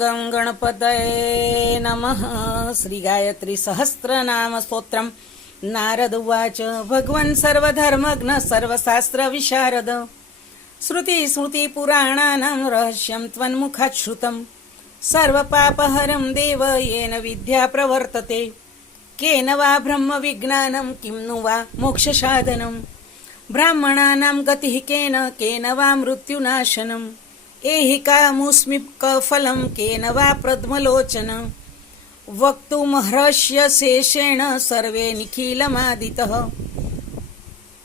गं गणपतये नमः। श्री गायत्री सहस्रनाम स्तोत्रम्। नारद उवाच भगवन् सर्वधर्मज्ञ सर्वशास्त्र विशारद श्रुति स्मृति पुराणानां रहस्यं त्वन्मुखात् श्रुतं सर्वपापहरं देव येन विद्या प्रवर्तते केन वा ब्रह्म विज्ञानं किं नु वा मोक्षसाधनं ब्राह्मणानां गतिः केन वा मृत्युनाशनम् एहिकामुस्मिक्कफलं केन वा प्रद्मलोचनं वक्तुमर्हस्य शेषेण सर्वे निखिलमादितः।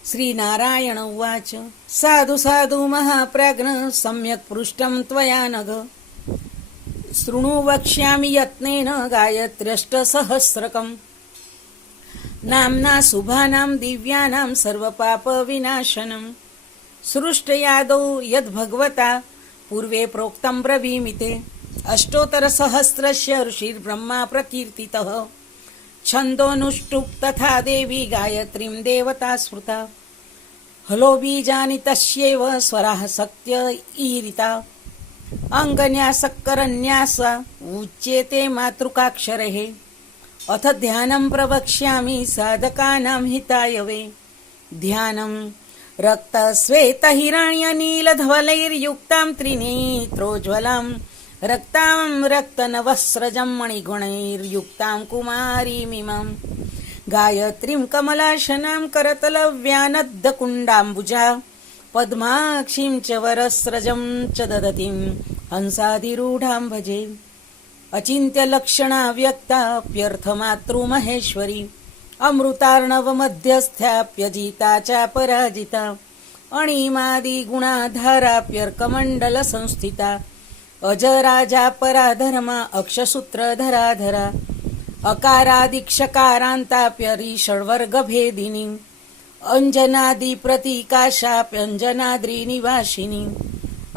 श्रीनारायण उवाच साधु साधु महाप्राज्ञ सम्यक् पृष्टं त्वया नघ शृणु वक्ष्यामि यत्नेन गायत्र्यष्टसहस्रकम् नाम्ना शुभानां दिव्यानां सर्वपापविनाशनं सृष्टयादौ यद्भगवता पूर्वे प्रोक्तं ब्रवीमिते अष्टोत्तरसहस्रस्य ऋषिर्ब्रह्मा प्रकीर्तितः छन्दोनुष्टुप् तथा देवी गायत्रीं देवता स्मृता हलो बीजानि तस्यैव स्वराः शक्त्य ईरिता अङ्गन्यासकरन्यास उच्येते मातृकाक्षरैः अथ ध्यानं प्रवक्ष्यामि साधकानां हिताय वै ध्यानं रक्तश्वेतहिरण्यनीलधवलैर्युक्तां त्रिनेत्रोज्ज्वलां रक्तां रक्तनवस्रजं मणिगुणैर्युक्तां कुमारीमिमां गायत्रीं कमलाशनां करतलव्यानद्धकुण्डाम्बुजा पद्माक्षीं च वरस्रजं च ददतीं हंसाधिरूढां भजे अचिन्त्यलक्षणा व्यक्ताप्यर्थमातृमहेश्वरी अमृतार्णवमध्यस्थाप्यजिता च पराजिता अणिमादिगुणाधाराप्यर्कमण्डलसंस्थिता अजराजा पराधर्मा अक्षसूत्रधराधरा अकारादिक्षकारान्ताप्यरिषड्वर्गभेदिनी अञ्जनादिप्रतीकाशाप्यञ्जनाद्रिनिवासिनी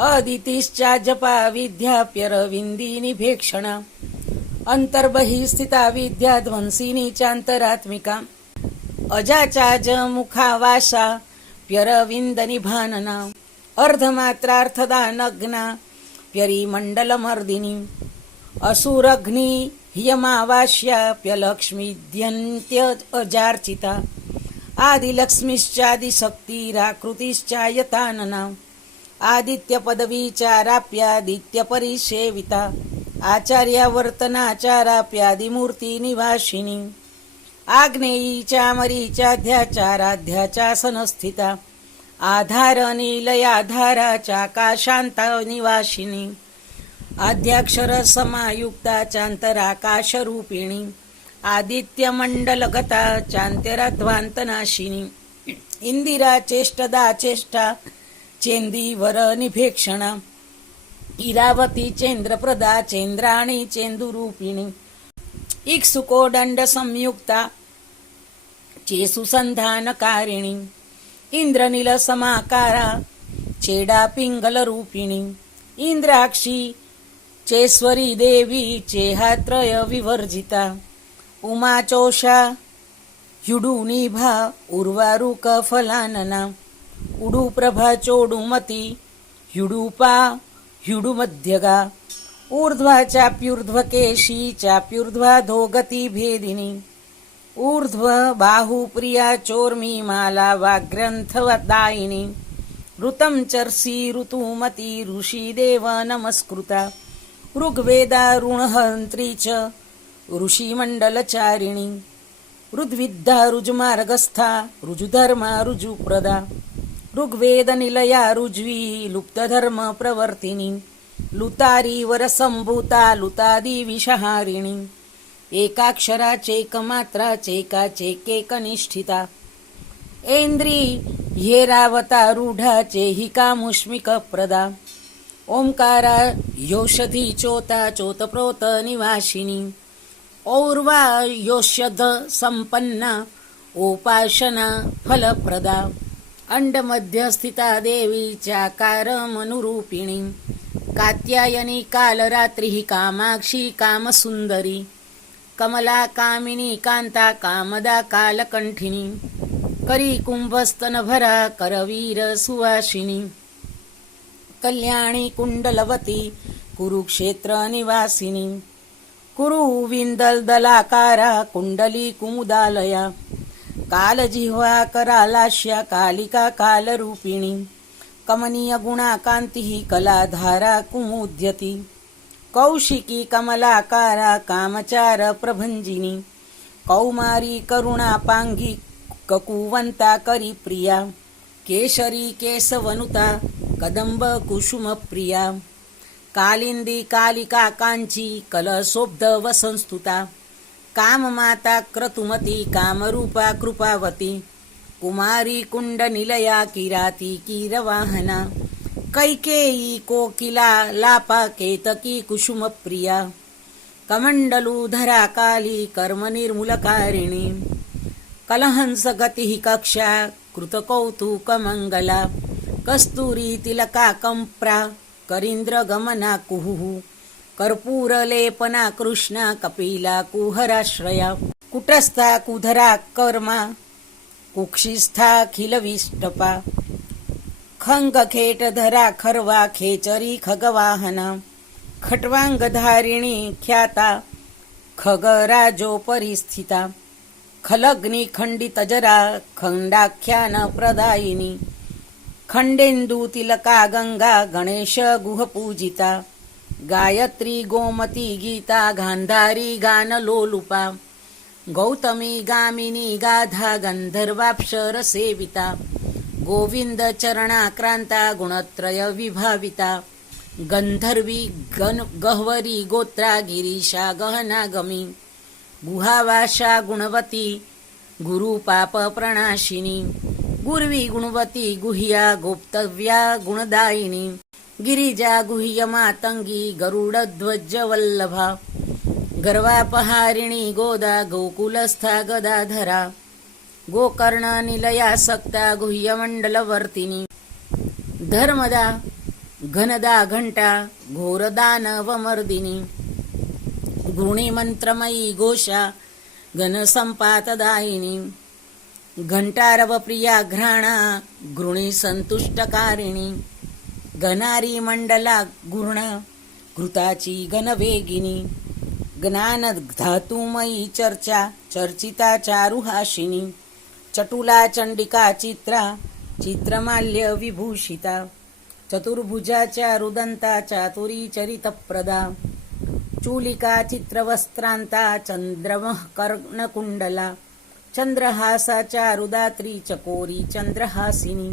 अदितिश्चा विद्याप्यरविन्दिनिभेक्षणा अंतर्बहिः स्थिता विद्या ध्वंसिनी चान्तरात्मिका अजाचाज मुखावासा प्यरविन्दनिभानना अर्धमात्रार्थदा नग्ना प्यरिमण्डलमर्दिनी असुरग्नि ह्यमावास्याप्यलक्ष्मीध्यन्त्य अजार्चिता आदिलक्ष्मीश्चादिशक्तिराकृतिश्चायतानना आदित्यपदवीचाराप्यादित्यपरिसेविता आचार्यावर्तनाचाराप्यादिमूर्तिनिवासिनी आग्नेयी चामरीचाध्याचाराध्याचासनस्थिता आधारनिलयाधारा चाकाशान्तनिवासिनी आद्याक्षरसमायुक्ता चान्तराकाशरूपिणी आदित्यमण्डलगता चान्त्यराध्वान्तनाशिनी इन्दिरा चेष्टदा चेष्टा चेन्दीवरनिभेक्षणा इरावती चेन्द्रप्रदा चेन्द्राणी चेन्दुरूपिणी इक्ष्ुकोदण्ड संयुक्ता चेसुसन्धानकारिणी इंद्रनील समाकारा चेडा पिंगलरूपिणी इंद्राक्षी चेश्वरी देवी चेहात्रय विवर्जिता उमाचोषा ह्युडुनिभा उर्वारुकफलानना उडुप्रभा चोडुमती ह्युडुपा ह्युडुमध्यगा ऊर्ध्वा चाप्युर्ध्वकेशी चाप्युर्ध्वाधोगति भेदिनी ऊर्ध्व बाहुप्रिया चोर्मी माला वाग्रंथवदायिनी ऋतं चर्षी ऋतुमती ऋषिदेव नमस्कृता ऋग्वेदा ऋणहन्त्री च ऋषिमण्डलचारिणी ऋद्विद्धा ऋजुमार्गस्था ऋजुधर्मा ऋजुप्रदा ऋग्वेदनिलया ऋज्वी लुप्तधर्मप्रवर्तिनी लुतारी वरसंभूता लुतादिविषहारिणी एकाक्षरा चेकमात्रा चेका चेकेकनिष्ठिता ऐन्द्री ह्येरावता रूढा चेहिकामुष्मिकप्रदा ओंकारा योषधी चोता चोतप्रोत निवासिनी और्वा योष्यध संपन्ना उपासना फलप्रदा अंडमध्यस्थिता देवी चाकारमनुरूपिणी कात्यायनी कालरात्रिः कामाक्षी कामसुन्दरी कमला कामिनी कांता कामदा कालकंठिनी करी कुंभस्तनभरा करवीर सुवासिनी कल्याणी कुंडलवती कुरुक्षेत्र निवासिनी कुरु विंदलदलाकारा कुंडली कुमुदालया कालजिह्वा करालाश्या कालिका कालरूपिणी कमनीय गुणाकांती कलाधारा कुमुद्यती कौशिकी कमलाकारा कामचार प्रभंजिनी कौमारी करुणापांगी ककुवंता करी प्रिया केशरी केशवनुता कदंब कुसुम प्रिया कालिंदी कालिका कांची कलशोब्ध वसंस्तुता काममाता क्रतुमती कामरूपा कृपावती कुमारी कुंडनिलया किराती कीरवाहना कैकेयी कोकिला लापा केतकी कुसुम प्रिया कमंडलूधरा काली कर्मनिर्मूलकारिणी कलहंस गतिः कक्षा कृतकौतुकमंगला कस्तूरी तिलका कंप्रा करींद्र गमना कुहुः कर्पूरलेपना कृष्णा कपिला कुहराश्रया कुटस्था कुधरा कर्मा कुक्षिस्थाखिलविष्टपा खंगखेटधरा खर्वा खेचरी खगवाहना खट्वांगधारिणी ख्याता खगराजोपरि स्थिता खलग्नि खंडितजरा खंडाख्यान प्रदायिनी खंडेन्दु तिलका गंगा गणेश गुहपूजिता गायत्री गोमती गीता गांधारी गानलोलुपा गौतमी गामिनी गाधा गंधर्वाप्सर सेविता गोविंद चरणाक्रांता गुणत्रय विभाविता गंधर्वी गह्वरी गोत्रा गिरीशा गहना गमी गुहावाशा गुणवती गुरु पाप प्रणाशिनी गुर्वी गुणवती गुह्या गोप्तव्या गुणदायिनी गिरिजा गुह्य मातंगी गरुडध्वज वल्लभा गर्वापहारिणी गोदा गोकुलस्था गदाधरा गोकर्ण निलया सक्ता गुह्यमंडलवर्तिनी धर्मदा घनदा घंटा घोरदानवमर्दिनी गुणिमंत्रमयी घोषा घनसंपातदायिनी घंटारवप्रिया घ्राणा गृणी संतुष्टकारिणी घनारी मंडला गुर्ण घृताची गणवेगिनी ज्ञानधातुमयी चर्चा चर्चिता चारुहासिनी चटुला चंडिका चित्रा चित्रमाल्य विभूषिता चतुर्भुजा चारुदंता चातुरी चरितप्रदा चूलिका चित्रवस्त्रांता चंद्रमः कर्णकुंडला चंद्रहासा चारुदात्री चकोरी चंद्रहासिनी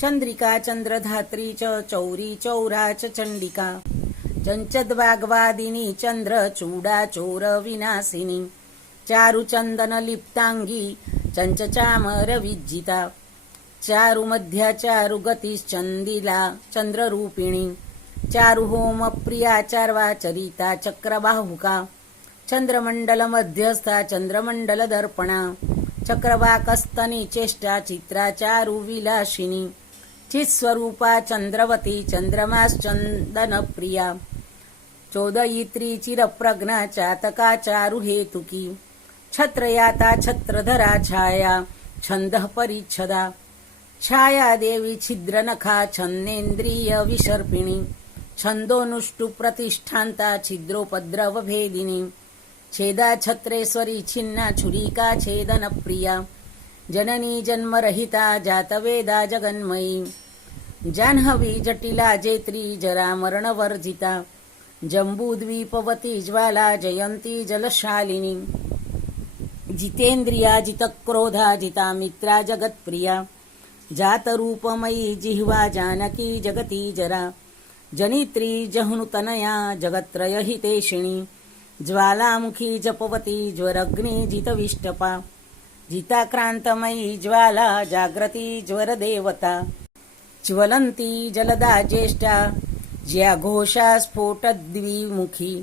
चंद्रिका चंद्रधात्री च चौरी चौरा च चंडिका चंचद्वाग्वादिनी चंद्र चूडा चोर विनाशिनी चारुचंदन लिप्तांगी चंचचामर विज्जिता चारुमध्या चारुगतिश्चंदिला चंद्ररूपिणी चारुहोम प्रिया चार्वा चरिता चक्रबाहुका चंद्रमंडल मध्यस्था चंद्रमंडल दर्पणा चक्रवाकस्तनी चेष्टा चित्रा चारु विलासिनी चित्स्वरूपा चंद्रवती चंद्रमाश्चंदन प्रिया चोदयित्री चिरप्रज्ञा चातका चारु हेतुकी छत्रयाता छत्रधरा छाया छंदः परिच्छदा छाया देवी छिद्रनखा छन्नेन्द्रिय विसर्पिणी छंदोनुष्टु प्रतिष्ठान्ता छिद्रोपद्रव भेदिनी छेदा छत्रेश्वरी छिन्ना छुरिका छेदन प्रिया जननी जन्मरहिता जातवेदा जगन्मयी जाह्नवी जटिला जेत्री जरा मरणवर्जिता जम्बूद्वीपवती ज्वाला जयंती जलशालिनी जितेन्द्रिया जितक्रोधा जिता मित्रा जगत्प्रिया जातरूपमयी जिह्वा जानकी जगती जरा जनित्री जह्नुतनया जगत्त्रयहितेशिणी ज्वालामुखी जपवती ज्वरग्नि जितविष्टपा जिताक्रांतमयी ज्वाला जाग्रती ज्वरदेवता ज्वलंती जलदा ज्येष्ठा ज्या घोषा स्फोटद्विमुखी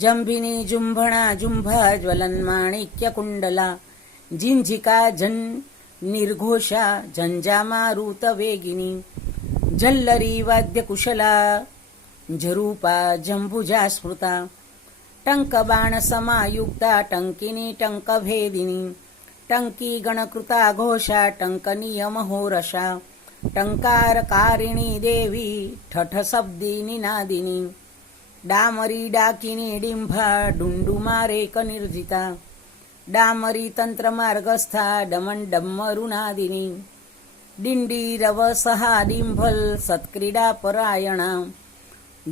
जंभिनी जुंभणा जुंभा ज्वलन्माणिक्यकुंडला जिंझिका झन् निर्घोषा झंझामारुत वेगिनी झल्लरी वाद्यकुशला झरूपा जंबुजा स्मृता टंकबाण समायुक्ता टंकिनी टंकभेदिनी टंकी गणकृता घोषा टंकनियमहोरषा टंकारकारिणी देवी ठठशब्दी निनादिनी डामरी डाकिनी डिंभा डुंडुमारे कनिर्जिता डामरी तंत्रमार्गस्था डमन डम्मरुनादिनी डिंडी रवसहा डिंभल सत्क्रीडा परायणा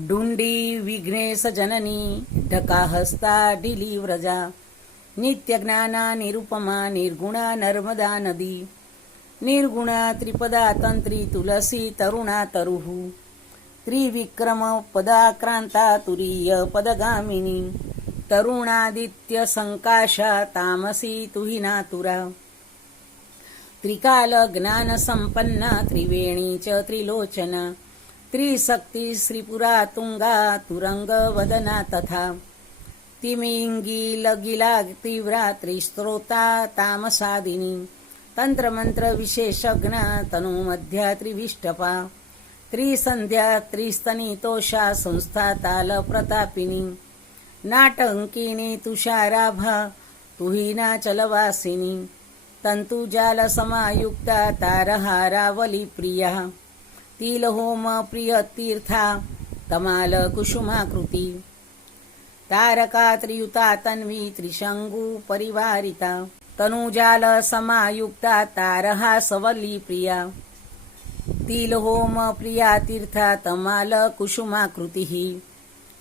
डुंडी विघ्नेश जननी ढकाहस्ता ढिली व्रजा नित्यज्ञाना निरुपमा निर्गुणा नर्मदा नदी निर्गुणा त्रिपदा तंत्री तुलसी तरुणा तरुः त्रिविक्रम पदाक्रांता तुरीय पदगामिनी तरुणादित्य संकाशा तामसी तुहिनातुरा त्रिकाल ज्ञान संपन्ना त्रिवेणी च त्रिलोचना त्रिशक्ती श्रीपुरा तुंगा तुरंग वदना तथा तिमिंगी लगिला तीव्रा त्रिस्त्रोता तामसादिनी तंत्रमंत्र विशेषज्ञा तनुमध्या त्रिविष्टपा त्रिसंध्या त्रिस्तनितोषा संस्था ताल प्रतापिनी नाटंकिनी तुषाराभा तुहिना चलवासिनी तंतुजाल समायुक्ता तारहारावली प्रिया तिलहोम प्रिय तीर्था तमाल कुसुमाकृती तारका त्रियुता तन्वी त्रिशंगु परिवारिता तनुजाल समायुक्ता तारहा सवली प्रिया तिलहोम प्रिया तीर्था तमाल कुसुमाकृतिः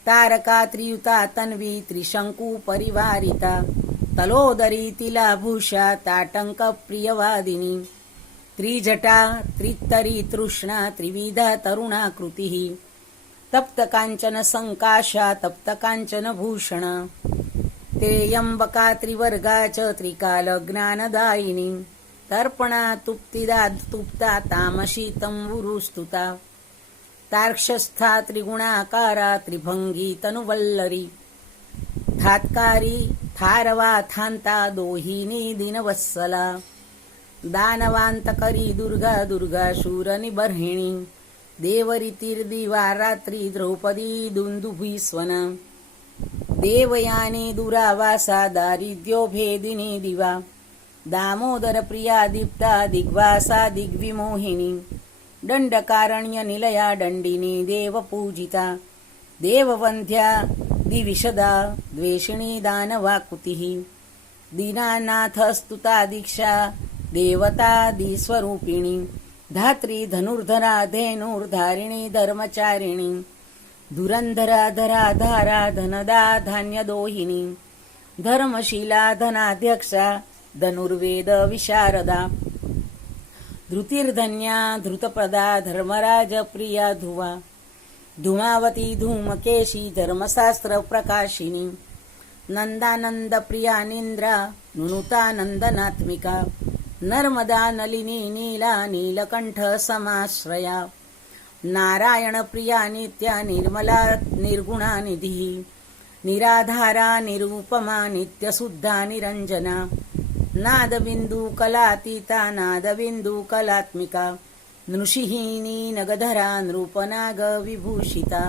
तारका त्रियुता तन्वी त्रिशंकु परिवारिता तलोदरी तिलाभूषा ताटंक प्रियवादिनी त्रिजटा त्रित्तरी तृष्णा त्रिविधा तरुणाकृतिः तप्तकांचन संकाशा तप्तकांचन भूषणा त्र्यंबका त्रिवर्गा च त्रिकाल ज्ञानदायिनी तर्पणा तुप्तिदा तुप्ता तामशी तंबुरुस्तुता तार्क्षस्था त्रिगुणाकारा त्रिभंगी तनुवल्लरी थात्कारी थारवा थांता दोहिनी दिनवत्सला दानवांतकरी दुर्गा दुर्गा शूरनिबर्हिणी देवरीतिर्दिवा रात्री द्रौपदी दुंदुभीस्वना देवयानी दुरावासा दारिद्र्यो भेदिनी दिवा दामोदर प्रिया दीप्ता दिग्वासा दिग्विमोहिनी दंडकारण्य निलया दंडिनी देवपूजिता देववंध्या दिविशदा द्वेषिणी दानवाकुतिः दीनानाथस्तुता दीक्षा देवता दिस्वरूपिणी धात्री धनुर्धरा धेनुर्धारिणी धर्मचारिणी धुरंधरा धरा धारा धनदा धान्यदोहिनी धर्मशीला धनाध्यक्षा धनुर्वेद विशारदा धृतिर्धन्या धृतप्रदा धर्मराज प्रिया धुवा धूमावती धूमकेशी धर्मशास्त्र प्रकाशिनी नंदानंद प्रिया निंद्रा नुनुता नंदनात्मिका नर्मदा नलिनी नीला नीलकंठ समाश्रया नारायण प्रिया नित्या निर्मला निर्गुणा निधी निराधारा निरूपमा नित्यशुद्धा निरंजना नादबिंदू कलातीता नादबिंदू कलात्मिका नृषिहीनी नगधरा नृपनाग विभूषिता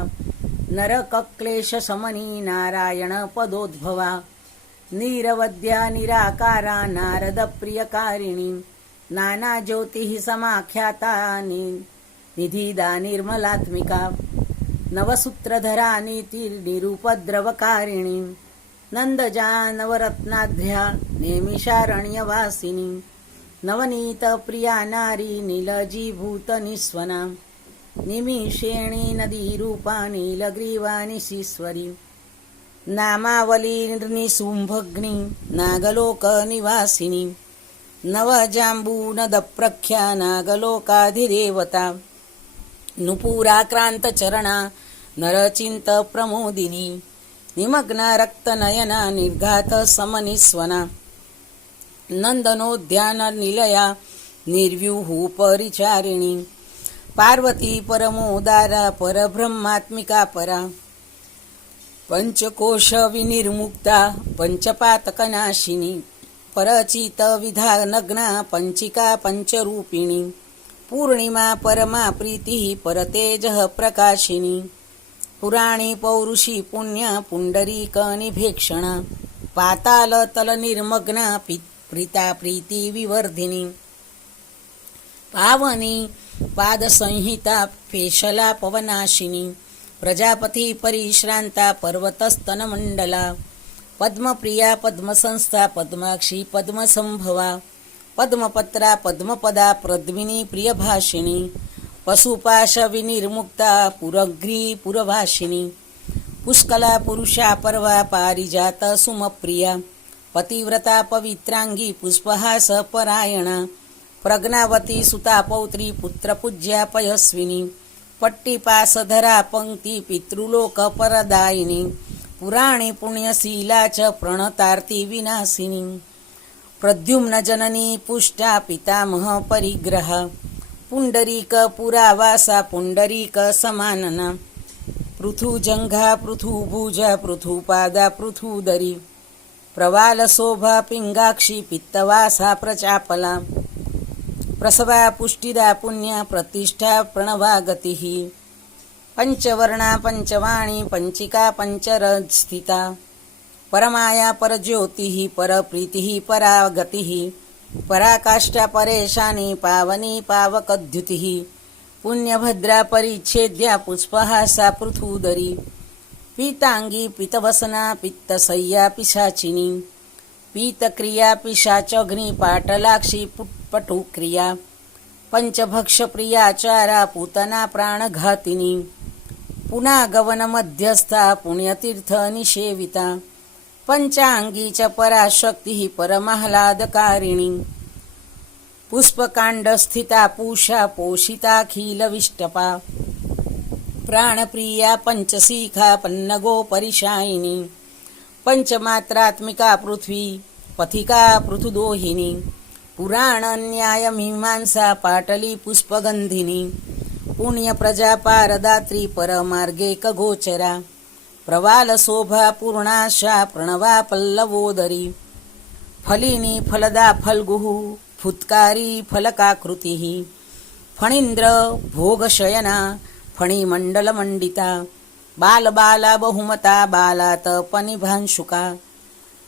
नरकक्लेश समनी नारायण पदोद्भवा निरवद्या निराकारा नारद प्रियकारिणी नाना ज्योतिः समाख्याता निधिदा निर्मलात्मिका नवसूत्रधरा नीतिर्निरुपद्रवकारिणी नंदजा नवरत्नाध्या नेमिषारण्यवासिनी नवनीत प्रिया नारी नीलजीभूत निस्वना निमिषेणी नदी रूपा नीलग्रीवा निशीश्वरी नामावली निशुंभग्नि नागलोक निवासिनी नवजांबूनद प्रख्या नागलोकाधिदेवता नुपुराक्रांत चरणा नरचिंत प्रमोदिनी निमग्ना रक्तनयना निर्घात समनिस्वना नंदनोद्यान निलया निर्व्यूह परिचारिणी पार्वती परमोदारा परब्रह्मात्मिका परा पंचकोश विनिर्मुक्ता पंचपातकनाशिनी परचित विधानग्ना पंचिका पंचरूपिणी पूर्णिमा परमा प्रीतिः परतेजः प्रकाशिनी पुराणी पौरुषी पुण्य पुंडरीक निभेक्षणा पाताल तल निर्मग्ना प्रीता प्रीती विवर्धिनी पावनी पादसंहिता पेशला पवनाशिनी प्रजापती परिश्रांता पर्वतस्तनमंडला पद्मप्रिया पद्मसंस्था पद्माक्षी पद्मसंभवा पद्मपत्रा पद्मपदा पद्मिनी प्रियभाषिणी पशुपाश विनिर्मुक्ता पुरग्री पुरभाषिणी पुष्कला पुरुषा पर्वा पारिजात सुमप्रिया पतिव्रता पवित्रांगी पुष्पहास परायणा प्रज्ञावती सुता पौत्री पुत्रपूज्या पयस्विनी पट्टीपासधरा पंक्ती पितृलोक परदायिनी पुराणी पुण्यशीला च प्रणतार्ती विनाशिनी प्रद्युम्न जननी पुष्टा पितामह परिग्रह पुंडरीक पुरावासा पुंडरीक समानना पृथुजंघा पृथुभुजा पृथुपादा पृथुदरी प्रवालशोभा पिंगाक्षी पित्तवासा प्रचापला प्रसवा पुष्टिदा पुण्या प्रतिष्ठा प्रणवा गतिः पंचवर्णा पंचवाणी पंचिका पंचरस्थिता परमाया परज्योतिः परप्रीतिः परागतिः पराकाष्ठा परेशानी पावनी पावकद्युतिः पुण्यभद्रा परिच्छेद्या पुष्पहासा पृथुदरी पीतांगी पितवसना पित्तसय्या पिशाचिनी पीतक्रिया पिशाचग्नि पाटलाक्षी पटुक्रिया पंचभक्षप्रियाचारा पूतना प्राणघातिनी पुनागवन मध्यस्था पुण्यतीर्थ निषेविता पंचांगी च पराशक्तिः परमाह्लादकारिणी पुष्पकाण्डस्थिता पूषा पोषिताखिलविष्टपा प्राणप्रिया पंचशिखा पन्नगोपरिशायिनी पंचमात्रात्मिका पृथ्वी पथिका पृथुदोहिनी पुराणन्यायमीमांसा पाटली पुष्पगंधिनी पुण्यप्रजा पारदात्री परमार्गेक गोचरा प्रवालशोभा पूर्णाशा प्रणवा पल्लवोदरी फलिनी फलदा फल्गुः फुत्कारी फलकाकृतिः फणीन्द्र भोगशयना फणिमण्डलमण्डिता बालबाला बहुमता बालात पनिभांशुका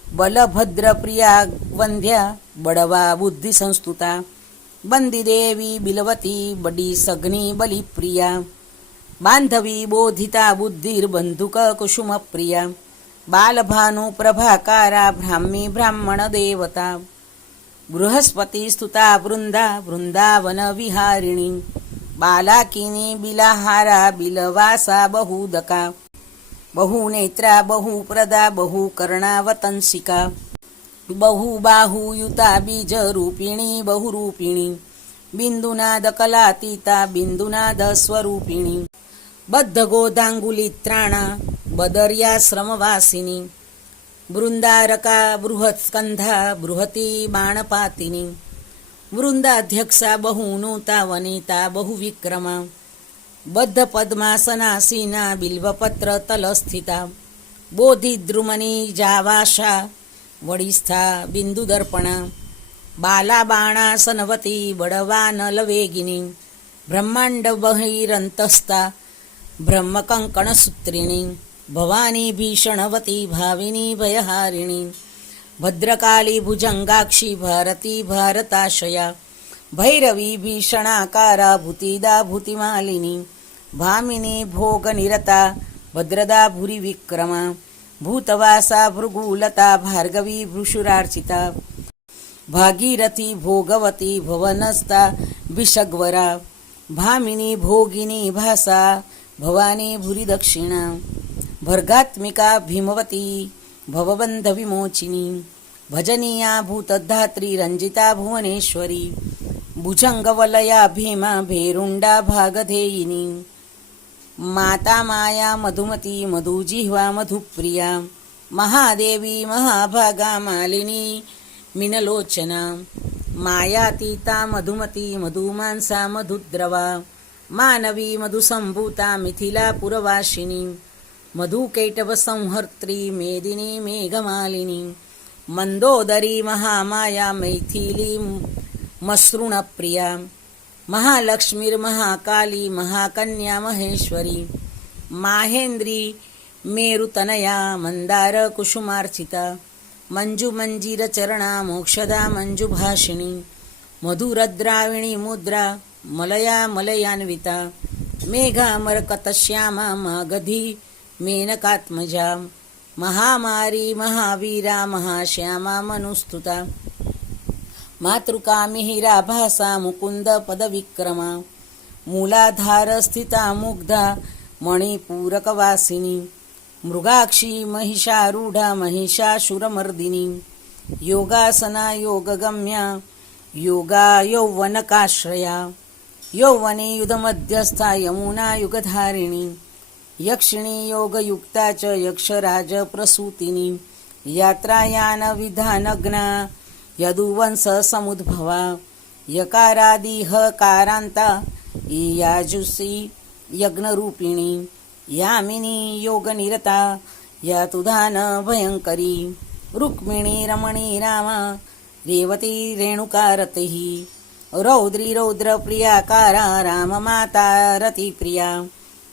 बलभद्रप्रिया वंद्या बडवा बुद्धिसंस्तुता बंदीदेवी बिलवती बडी सग्नी बलिप्रिया बांधवी बोधिता बुद्धिर्बंधुक कुसुमप्रिया बालभानु प्रभाकारा ब्राह्मी ब्राह्मण देवता बृहस्पती स्तुता वृंदा वृंदावन विहारिणी बालाकिनी बिलाहारा बिलवासा बहुदका बहुनेत्रा बहुप्रदा बहुकर्णावतंसिका बहुबाहुयुता बीजरूपिणी बहुरूपिणी बिंदुनाद कलातीता बिंदुनाद स्वरूपिणी बद्धगोदांगुलित्राणा बदर्याश्रमवासिनी बृंदारका बृहत्स्कंधा बृहती बाणपातिनी वृंदाध्यक्षा बहुनूता वनिता बहुविक्रमा बद्ध पद्मासनासीना बिल्वपत्र तलस्थिता बोधिद्रुमणी जावाशा वडिस्था बिंदुदर्पणा बाला बाणासनवती बडवानलवेगिनी ब्रह्मांड बहिरंतस्था ब्रह्मकंकणसूत्रिणी भवानी भीषणवती भाविनी भयहारिणी भद्रकाली भुजंगाक्षी भारती भारताशया भैरवी भीषणाकारा भूतिदा भूतिमालिनी भामिनी भोगनिरता भद्रदा भूरिविक्रमा भूतवासा भृगुलता भार्गवी भृशुरार्चिता भागीरथी भोगवती भवनस्था विषग्वरा भामिनी भोगिनी भासा भवानी भूरी दक्षिणा भर्गात्मिका भीमवती भवबंध विमोचिनी भजनीया भूतधात्री रंजिता भुवनेश्वरी भुजंगवलया भीमा भेरुंडा भागधेयिनी माता माया मधुमती मधुजिह्वा मधुप्रिया महादेवी महाभागा मालिनी मीनलोचना मायातीता मधुमती मधुमांसा मधुद्रवा मानवी मधुसंभूता मिथिला पुरवासिनी मधुकैटभ संहर्त्री मेदिनी मेघमालिनी मंदोदरी महामाया मैथिली मसृणप्रिया महालक्ष्मीर्महाकाली महाकन्या महेश्वरी माहेन्द्री मेरुतनया मंदार कुसुमार्चिता मंजुमंजीरचरणा मोक्षदा मंजुभाषिणी मधुरद्राविणी मुद्रा मलया मलयान्विता मेघामरकतश्यामा मागधी मेनकात्मजा महामारी महावीरा महाश्यामा मनुस्तुता मातृका मिहिराभासा मुकुंद पदविक्रमा मूलाधार स्थिता मुग्धा मणिपूरकवासिनी मृगाक्षी महिषारूढा महिषासुरमर्दिनी योगासना योगगम्या योगा यौवनकाश्रया यौवने युधमध्यस्था यमुना युगधारिणी यक्षिणी योगयुक्ता च यक्षराज प्रसूतिनी यात्रायान विधानग्ना यदुवंश समुद्भवा यकारादि हकारांता याजुसी यज्ञरूपिणी यामिनी योगनिरता यातुधान भयंकरी रुक्मिणी रमणी रामा रेवती रेणुकारतिः रौद्री रौद्रप्रियाकारा राममाता रतिप्रिया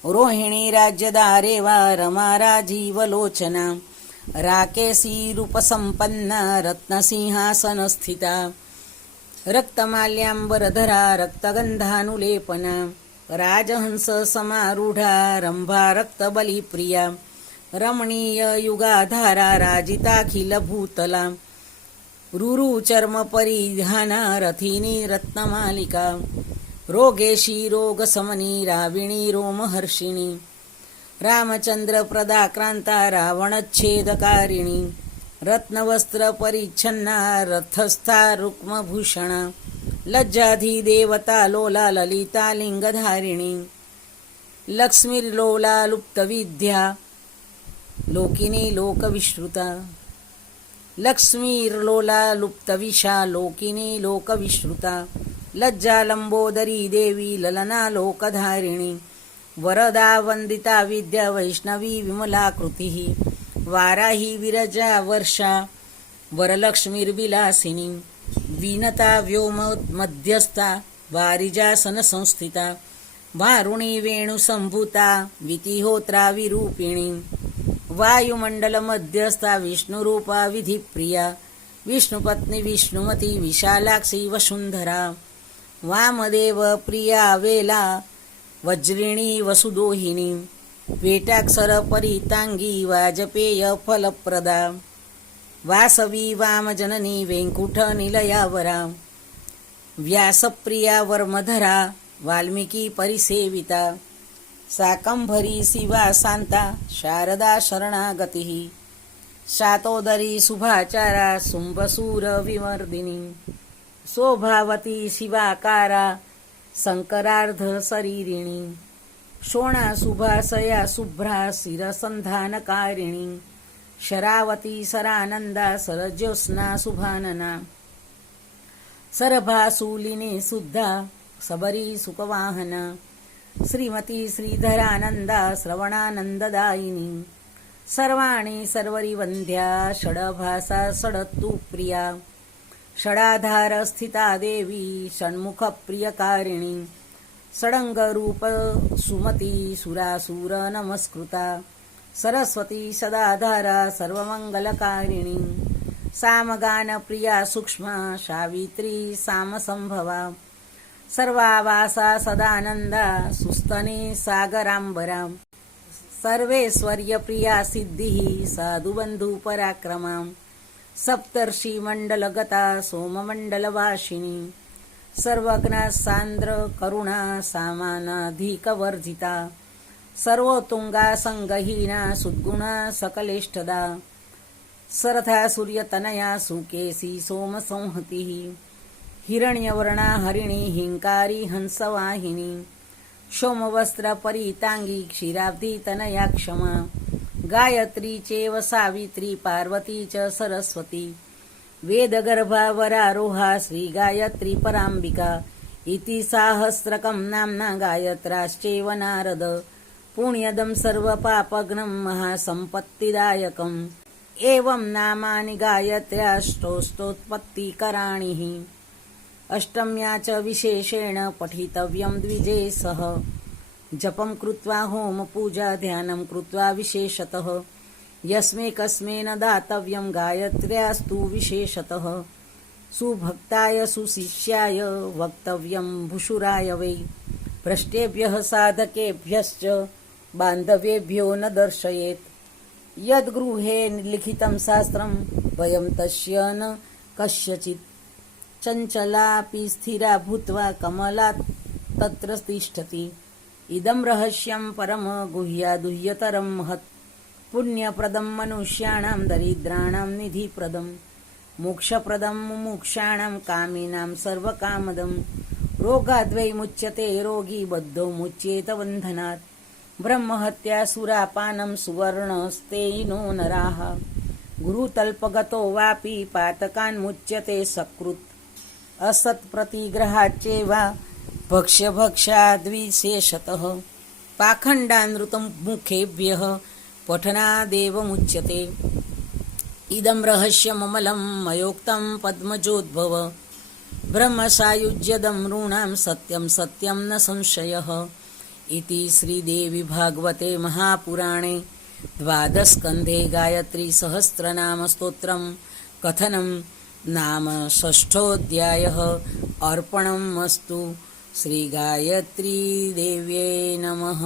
रोहिणी राज्यदारेवा रमा राजीवलोचना राकेशी रूपसंपन्ना रत्नसिंहासनस्थिता रक्तमाल्यांबरधरा रक्तगंधानुलेपना राजहंस समारूढा रंभा रक्तबलिप्रिया रमणीय युगाधारा राजिताखिल भूतला रुरु चर्म परिधाना रथिनी रत्नमालिका रोगेशी रोगसमनी राविणी रोमहर्षिणी रामचंद्र प्रदाक्रांता रावणच्छेदकारिणी रत्नवस्त्र परिच्छन्ना रथस्था रुक्मभूषणा लज्जाधिदेवता लोला ललिता लिंगधारिणी लक्ष्मीर्लोला लुप्तविद्या लोकिनी लोकविश्रुता लक्ष्मीर्लोला लुप्तविशा लोकिनी लोकविश्रुता लज्जा लंबोदरी देवी ललना लोकधारिणी वरदा वंदिता विद्या वैष्णवी विमलाकृतिः वाराही विरजा वर्षा वरलक्ष्मीर्विलासिनी विनता व्योम मध्यस्था वारिजासन संस्थिता वारुणी वेणुसंभूता वितिहोत्रा विरूपिणी वायुमंडल मध्यस्था विष्णुरूपा विधिप्रिया विष्णुपत्नी विष्णुमती विशालाक्षी वसुंधरा वामदेव प्रिया वेला वज्रिणी वसुदोहिनी वेटाक्षर परितांगी वाजपेय फलप्रदा वासवी वामजननी वेंकुठ निलयावरा व्यासप्रिया वर्मधरा वाल्मीकी परिसेविता शाकंभरी शिवा शांता शारदा शरणागतिः शातोदरी शुभाचारा शुंभसूर विवर्धिनी शोभावती शिवाकारा शंकरार्ध शरीरिणी शोणा शुभाशया शुभ्रा शिरसंधानकारिणी शरावती सरानंदा सरज्योत्स्ना शुभानना सरभासूलिनी शुद्धा सबरी सुखवाहना श्रीमती श्रीधरानंदा श्रवणानंददायिनी सर्वाणी सर्वरी वंद्या षडभासा षडतु प्रिया षडाधार स्थिता देवी षण्मुख प्रियकारिणी षडंगरूप सुमती सुरासुर नमस्कृता सरस्वती सदाधारा सर्वमंगलकारिणी सामगान प्रिया सूक्ष्मा सावित्री सामसंभवा सर्वावासा सदानंदा सुस्तने सागरांबरा सर्वेश्वर्य प्रिया सिद्धिः साधुबंधु पराक्रमा सप्तर्षि मंडलगता सोममंडलवासिनी सर्वज्ञ सांद्र करुणा सामानाधिकवर्जिता सर्वोत्तुंगा संगहीना सुद्गुणा सकलेष्टदा सरथा सूर्यतनया सुकेशी सोमसंहतिः हिरण्यवर्णा हरिणी हिंकारी हंसवाहिनी शोमवस्त्र परितांगी क्षीराब्धी तनया क्षमा गायत्री चेव सावित्री पार्वती च सरस्वती वेदगर्भा वरारोहा श्री गायत्री परांबिका इति साहस्रकं नाम्ना गायत्राश्चैव नारद पुण्यदं सर्वपापघ्नं महासम्पत्तिदायकम् एवं नामानि गायत्र्याष्टोत्पत्तिकराणि अष्टम्या च विशेषेण पठितव्यं द्विजैः सह जपं कृत्वा होम पूजा ध्यानं कृत्वा विशेषतः यस्मेकस्मेन दातव्यं गायत्र्यास्तु विशेषतः सुभक्ताय सुशिष्याय वक्तव्यं भूषुराय वै भ्रष्टेभ्यः साधकेभ्यश्च बान्धवेभ्यो न दर्शयेत्। यद्गृहे लिखितं शास्त्रं वयं तस्य न कस्यचित्। चञ्चलापि स्थिरा भूत्वा कमलात् तत्र तिष्ठति। इदं रहस्यं परम गुह्यादुह्यतरं महत्। पुण्यप्रदं मनुष्याणां दरिद्राणां निधिप्रदं। मोक्षप्रदं मुमुक्षाणां कामिनां सर्वकामदं। रोगाद्वै मुच्यते रोगी बद्धो मुच्येत बन्धनात्। ब्रह्महत्या सुरापानं सुवर्णस्तेनो नराः। गुरुतल्पगतो वापि पातकान्मुच्यते सकृत्। असत्प्रतिग्रहाच्चैव भक्ष्यभक्षाद्विशेषतः। पाखण्डानृतं मुखेभ्यः पठनादेवमुच्यते। इदं रहस्यममलं मयोक्तं पद्मजोद्भव। ब्रह्मसायुज्यदं नृणां सत्यं सत्यं न संशयः। इति श्रीदेवी भागवते महापुराणे 12 स्कन्धे गायत्रीसहस्रनामस्तोत्रं कथनं नाम 6. अर्पणमस्तु। श्रीगायत्रीदेव्यै नमः।